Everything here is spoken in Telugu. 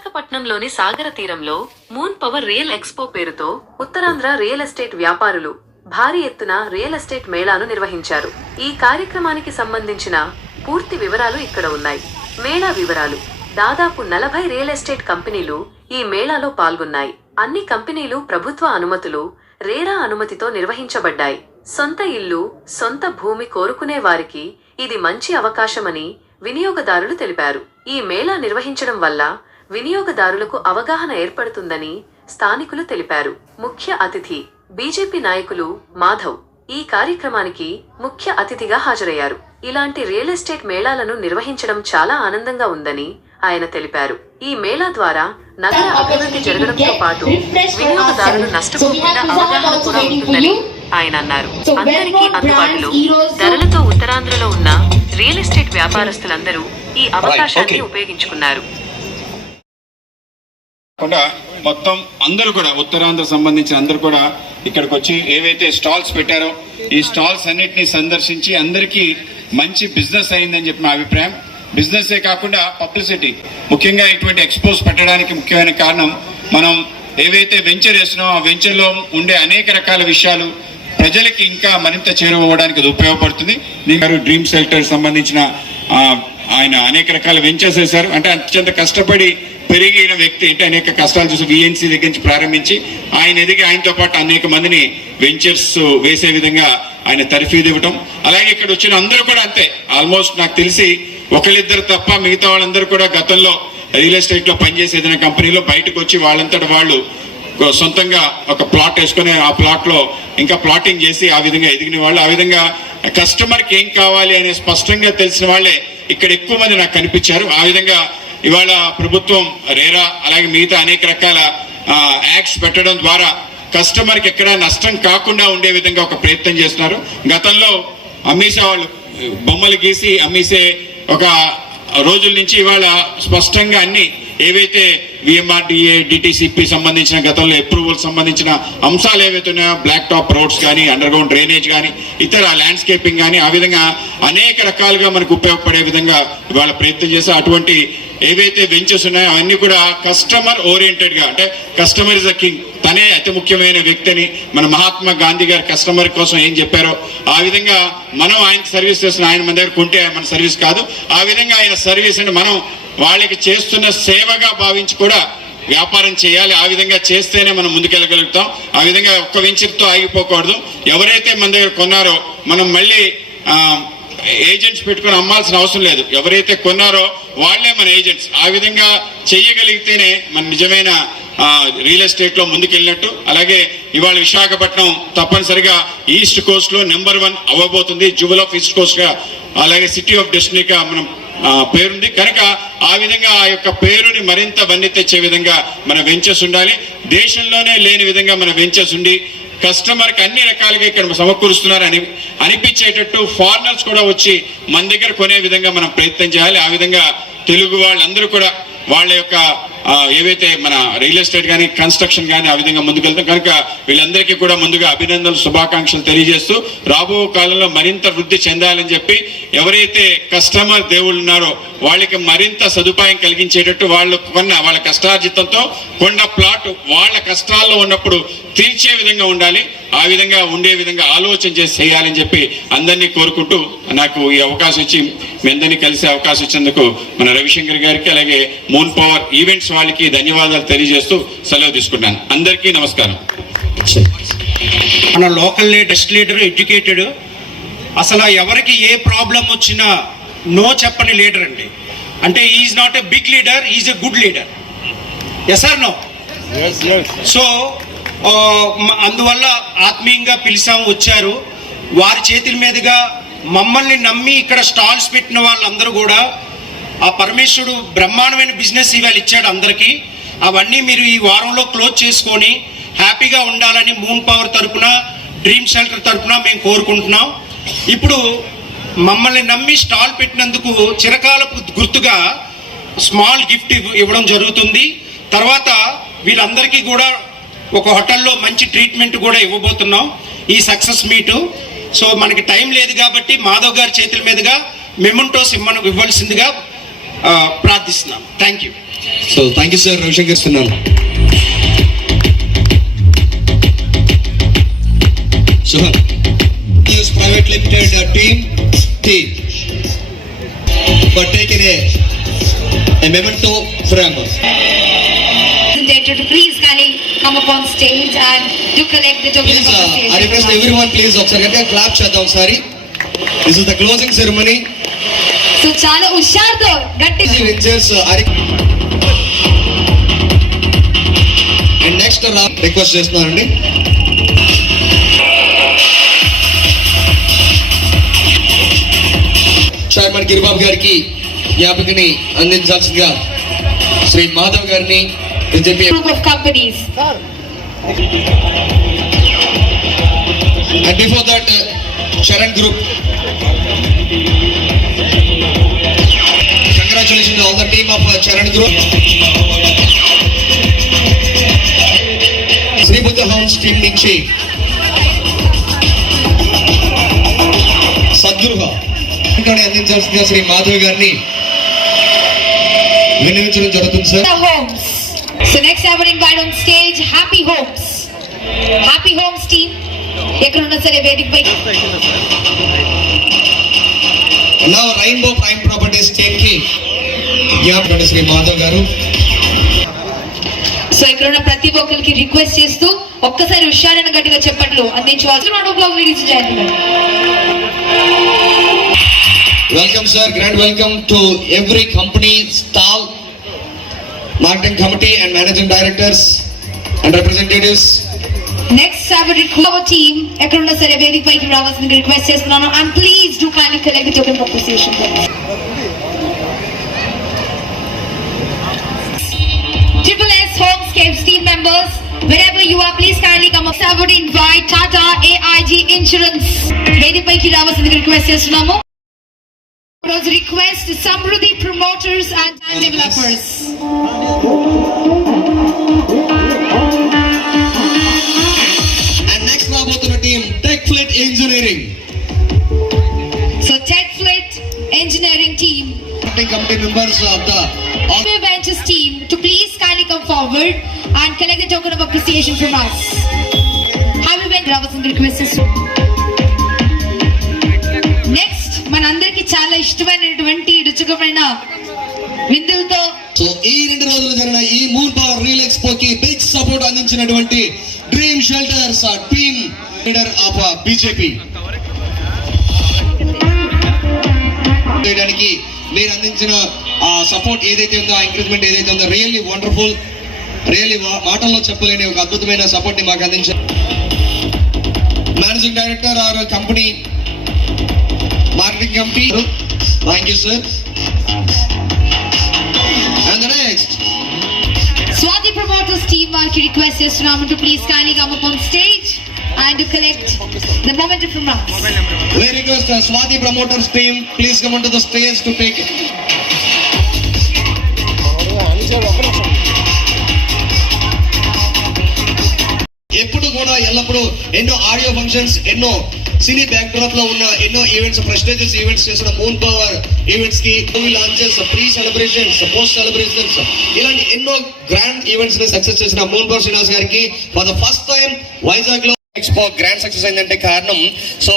విశాఖపట్నంలోని సాగర తీరంలో మూన్ పవర్ రియల్ ఎక్స్పో పేరుతో ఉత్తరాంధ్ర రియల్ ఎస్టేట్ వ్యాపారులు భారీ ఎత్తున రియల్ ఎస్టేట్ మేళాను నిర్వహించారు. ఈ కార్యక్రమానికి సంబంధించిన పూర్తి వివరాలు ఇక్కడ ఉన్నాయి. మేళా వివరాలు. దాదాపు నలభై రియల్ ఎస్టేట్ కంపెనీలు ఈ మేళాలో పాల్గొన్నాయి. అన్ని కంపెనీలు ప్రభుత్వ అనుమతులు రేరా అనుమతితో నిర్వహించబడ్డాయి. సొంత ఇల్లు సొంత భూమి కోరుకునే వారికి ఇది మంచి అవకాశమని వినియోగదారులు తెలిపారు. ఈ మేళా నిర్వహించడం వల్ల వినియోగదారులకు అవగాహన ఏర్పడుతుందని స్థానికులు తెలిపారు. ముఖ్య అతిథి బీజేపీ నాయకులు మాధవ్ ఈ కార్యక్రమానికి ముఖ్య అతిథిగా హాజరయ్యారు. ఇలాంటి రియల్ ఎస్టేట్ మేళాలను నిర్వహించడం చాలా ఆనందంగా ఉందని ఆయన తెలిపారు. ఈ మేళా ద్వారా నగర అభివృద్ధి జరగడంతో పాటు వినియోగదారులు నష్టపోకుండా అవగాహన కూడా ఉంటుందని ఆయన అన్నారు. అందరికీ అందుబాటులో ధరలతో ఉత్తరాంధ్రలో ఉన్న రియల్ ఎస్టేట్ వ్యాపారస్తులందరూ ఈ అవకాశాన్ని ఉపయోగించుకున్నారు. కాకుండా మొత్తం అందరూ కూడా ఉత్తరాంధ్ర సంబంధించిన అందరూ కూడా ఇక్కడికి వచ్చి ఏవైతే స్టాల్స్ పెట్టారో ఈ స్టాల్స్ అన్నిటిని సందర్శించి అందరికీ మంచి బిజినెస్ అయిందని చెప్పి నా అభిప్రాయం. బిజినెస్సే కాకుండా పబ్లిసిటీ. ముఖ్యంగా ఇటువంటి ఎక్స్పోజ్ పెట్టడానికి ముఖ్యమైన కారణం మనం ఏవైతే వెంచర్ చేస్తున్నామో ఆ వెంచర్లో ఉండే అనేక రకాల విషయాలు ప్రజలకి ఇంకా మరింత చేరువవడానికి అది ఉపయోగపడుతుంది. నేను డ్రీమ్ సెల్టర్ సంబంధించిన ఆయన అనేక రకాల వెంచర్స్ వేశారు అంటే అత్యంత కష్టపడి పెరిగిన వ్యక్తి అంటే అనేక కష్టాలు చూసి విఎన్సీ దగ్గర నుంచి ప్రారంభించి ఆయన ఎదిగి ఆయనతో పాటు అనేక మందిని వెంచర్స్ వేసే విధంగా ఆయన తర్ఫీదు ఇవ్వటం అలాగే ఇక్కడ వచ్చిన అందరూ కూడా అంతే. ఆల్మోస్ట్ నాకు తెలిసి ఒకళ్ళిద్దరు తప్ప మిగతా వాళ్ళందరూ కూడా గతంలో రియల్ ఎస్టేట్లో పనిచేసే ఏదైనా కంపెనీలో బయటకు వచ్చి వాళ్ళంతట వాళ్ళు సొంతంగా ఒక ప్లాట్ వేసుకుని ఆ ప్లాట్లో ఇంకా ప్లాటింగ్ చేసి ఆ విధంగా ఎదిగిన వాళ్ళు. ఆ విధంగా కస్టమర్కి ఏం కావాలి అనే స్పష్టంగా తెలిసిన వాళ్ళే ఇక్కడ ఎక్కువ మంది నాకు కనిపించారు. ఆ విధంగా ఇవాళ ప్రభుత్వం రేరా అలాగే మిగతా అనేక రకాల యాక్ట్స్ పెట్టడం ద్వారా కస్టమర్కి ఎక్కడ నష్టం కాకుండా ఉండే విధంగా ఒక ప్రయత్నం చేస్తున్నారు. గతంలో అమ్మేసే వాళ్ళు బొమ్మలు గీసి అమ్మేసే ఒక రోజుల నుంచి ఇవాళ స్పష్టంగా అన్ని ఏవైతే విఎంఆర్డిఏ డిటిసిపి సంబంధించిన గతంలో అప్రూవల్ సంబంధించిన అంశాలు ఏవైతే ఉన్నాయో బ్లాక్ టాప్ రోడ్స్ కానీ అండర్ గ్రౌండ్ డ్రైనేజ్ కానీ ఇతర ల్యాండ్స్కేపింగ్ కానీ ఆ విధంగా అనేక రకాలుగా మనకు ఉపయోగపడే విధంగా ఇవాళ ప్రయత్నం చేసి అటువంటి ఏవైతే వెంచర్స్ ఉన్నాయో అవన్నీ కూడా కస్టమర్ ఓరియంటెడ్గా అంటే కస్టమర్ ఇస్ ద కింగ్ తనే అతి ముఖ్యమైన వ్యక్తిని మన మహాత్మా గాంధీ గారు కస్టమర్ కోసం ఏం చెప్పారో ఆ విధంగా మనం ఆయన సర్వీస్ చేసిన ఆయన మన దగ్గర కొంటే మన సర్వీస్ కాదు. ఆ విధంగా ఆయన సర్వీస్ అని మనం వాళ్ళకి చేస్తున్న సేవగా భావించి కూడా వ్యాపారం చేయాలి. ఆ విధంగా చేస్తేనే మనం ముందుకెళ్ళగలుగుతాం. ఆ విధంగా ఒక్క వెంచర్తో ఆగిపోకూడదు. ఎవరైతే మన దగ్గర కొన్నారో మనం మళ్ళీ ఏజెంట్స్ పెట్టుకుని అమ్మాల్సిన అవసరం లేదు. ఎవరైతే కొన్నారో వాళ్ళే మన ఏజెంట్స్. ఆ విధంగా చెయ్యగలిగితేనే మన నిజమైన రియల్ ఎస్టేట్లో ముందుకెళ్ళినట్టు. అలాగే ఇవాళ విశాఖపట్నం తప్పనిసరిగా ఈస్ట్ కోస్ట్లో నెంబర్ వన్ అవ్వబోతుంది. జువల్ ఆఫ్ ఈస్ట్ కోస్ట్గా అలాగే సిటీ ఆఫ్ డెస్టినీగా మనం పేరుంది. కనుక ఆ విధంగా ఆ యొక్క పేరుని మరింత వన్ని తెచ్చే విధంగా మన వెంచర్స్ ఉండాలి. దేశంలోనే లేని విధంగా మన వెంచర్స్ ఉండి కస్టమర్కి అన్ని రకాలుగా ఇక్కడ సమకూరుస్తున్నారు అని అనిపించేటట్టు ఫారినర్స్ కూడా వచ్చి మన దగ్గర కొనే విధంగా మనం ప్రయత్నం చేయాలి. ఆ విధంగా తెలుగు వాళ్ళందరూ కూడా వాళ్ళ యొక్క ఏవైతే మన రియల్ ఎస్టేట్ కానీ కన్స్ట్రక్షన్ కానీ ఆ విధంగా ముందుకెళ్తాం కనుక వీళ్ళందరికీ కూడా ముందుగా అభినందనలు శుభాకాంక్షలు తెలియజేస్తూ రాబో కాలంలో మరింత వృద్ధి చెందాలని చెప్పి ఎవరైతే కస్టమర్ దేవుళ్ళు ఉన్నారో వాళ్ళకి మరింత సదుపాయం కలిగించేటట్టు వాళ్ళు కొన్న వాళ్ళ కష్టార్జితంతో కొన్న ప్లాట్ వాళ్ళ కష్టాల్లో ఉన్నప్పుడు తీర్చే విధంగా ఉండాలి. ఆ విధంగా ఉండే విధంగా ఆలోచన చేసి చేయాలని చెప్పి అందరినీ కోరుకుంటూ నాకు ఈ అవకాశం ఇచ్చి మీ అందరినీ కలిసే అవకాశం ఇచ్చేందుకు మన రవిశంకర్ గారికి అలాగే మూన్ పవర్ ఈవెంట్స్ వాళ్ళకి ధన్యవాదాలు తెలియజేస్తూ సెలవు తీసుకుంటాను అందరికీ నమస్కారం. మన లోకల్ డెస్ట్ లీడర్ ఎడ్యుకేటెడ్. అసలు ఎవరికి ఏ ప్రాబ్లం వచ్చినా నో చెప్పని లీడర్ అండి. అంటే is not a big leader is a good leader yes or no so అందువల్ల ఆత్మీయంగా పిలిచాం వచ్చారు. వారి చేతుల మీదుగా మమ్మల్ని నమ్మి ఇక్కడ స్టాల్స్ పెట్టిన వాళ్ళందరూ కూడా ఆ పరమేశ్వరుడు బ్రహ్మాండమైన బిజినెస్ ఇవాళ ఇచ్చాడు అందరికీ. అవన్నీ మీరు ఈ వారంలో క్లోజ్ చేసుకొని హ్యాపీగా ఉండాలని మూన్ పవర్ తరపున డ్రీమ్ షెల్టర్ తరపున మేము కోరుకుంటున్నాం. ఇప్పుడు మమ్మల్ని నమ్మి స్టాల్ పెట్టినందుకు చిరకాలపు గుర్తుగా స్మాల్ గిఫ్ట్ ఇవ్వ- ఇవ్వడం జరుగుతుంది. తర్వాత వీళ్ళందరికీ కూడా ఒక హోటల్లో మంచి ట్రీట్మెంట్ కూడా ఇవ్వబోతున్నాం ఈ సక్సెస్ మీటు. సో మనకి టైం లేదు కాబట్టి మాధవ్ గారి చేతుల మీదుగా మెమంటోస్ సిమ్మను ఇవ్వాల్సిందిగా ప్రార్థిస్తున్నాం thank you so thank you sir Ravishankar సున్నాను Limited uh, team, team, for taking a, a memento from representative to please kindly come up on stage and do collect the token Please, uh. I request us. everyone, please, ఒకసారి గట్టిగా క్లాప్ చేద్దాం ఒకసారి this is the closing ceremony so చాలా హుషారుతో గట్టి అండ్ నెక్స్ట్ రిక్వెస్ట్ చేస్తున్నానండి షార్మన్ గిరిబాబు గారికి జ్ఞాపకని అందించాల్సిందిగా శ్రీ మాధవ్ గారిని of companies. And before that Sharan group congratulation all the team of Charan group Sribuddha hounds team నుంచి సద్గృహ ఇక్కడ అందించాల్సిందిగా శ్రీ మాధవ్ గారిని వినియోగించడం జరుగుతుంది sir The. So next I would invite on stage Happy Homes. Happy Homes team. ఎక్కడ ఉన్నా సరే వేదిక పై నా రైన్బో ప్రైమ్ ప్రాపర్టీస్ టీమ్కి జ్ఞాపకం శ్రీ మాధవ్ గారు సో ఇక్కడ ఉన్న ప్రతి ఒక్కరికి రిక్వెస్ట్ చేస్తూ ఒక్కసారి హుషారైన గట్టిగా చెప్పట్లు చేయాలి Welcome, sir. Grand welcome to every company, stall, marketing committee, and managing directors and representatives. Next our team ఎక్కడ ఉన్నా సరే వేదిక పైకి రావాల్సిందిగా రిక్వెస్ట్ చేస్తున్నాను and please do kindly collect token appreciation S Homescapes team members, wherever you are, please kindly come up. I would invite Tata AIG Insurance. వేదిక పైకి రావాల్సిందిగా రిక్వెస్ట్ చేస్తున్నాము రోజు request Samruddhi promoters and developers And next రాబోతున్న team, Tech Fleet Engineering. So tech fleet engineering team Marketing committee members of forward and collect the token of appreciation from us. Have Happy Ventures రావాల్సిన రిక్వెస్ట్ నెక్స్ట్ మనందరికి చాలా ఇష్టమైనటువంటి రుచికమైన విందులతో సో ఈ రెండు రోజులు జరిగిన ఈ మూన్ పవర్ రీల్ ఎక్స్పో కి బిగ్ సపోర్ట్ అందించినటువంటి dream shelters team leader of BJP చేయడానికి మీరు అందించిన ఆ సపోర్ట్ ఏదైతే ఉందో ఆ ఎంకరేజ్మెంట్ ఏదైతే ఉందో రియల్లీ వండర్ఫుల్ రియల్లీ మాటల్లో చెప్పలేని ఒక అద్భుతమైన సపోర్ట్ని మాకు అందించారు managing director our company marketing company thank you sir and next Swathi promoters team వారికి రిక్వెస్ట్ చేస్తున్నాము to please kindly come up on stage and to collect the moment from us. We request the Swati promoters team, please come onto the stage to take it. ఎల్లప్పుడూ ఎన్నో ఆడియో ఫంక్షన్స్ ఎన్నో సినీ బ్యాక్డ్రాప్లో ఉన్న ఎన్నో ఈవెంట్స్ ప్రెస్టేజియస్ ఈవెంట్స్ చేసిన moon power ఈవెంట్స్కి movie launches pre celebrations post celebrations ఇలాంటి ఎన్నో గ్రాండ్ ఈవెంట్స్ని సక్సెస్ చేసిన మూన్ పవర్ శ్రీనివాస్ గారికి ఫర్ ద ఫస్ట్ టైం వైజాగ్లో ఎక్స్పో గ్రాండ్ సక్సెస్ అయిందంటే కారణం. సో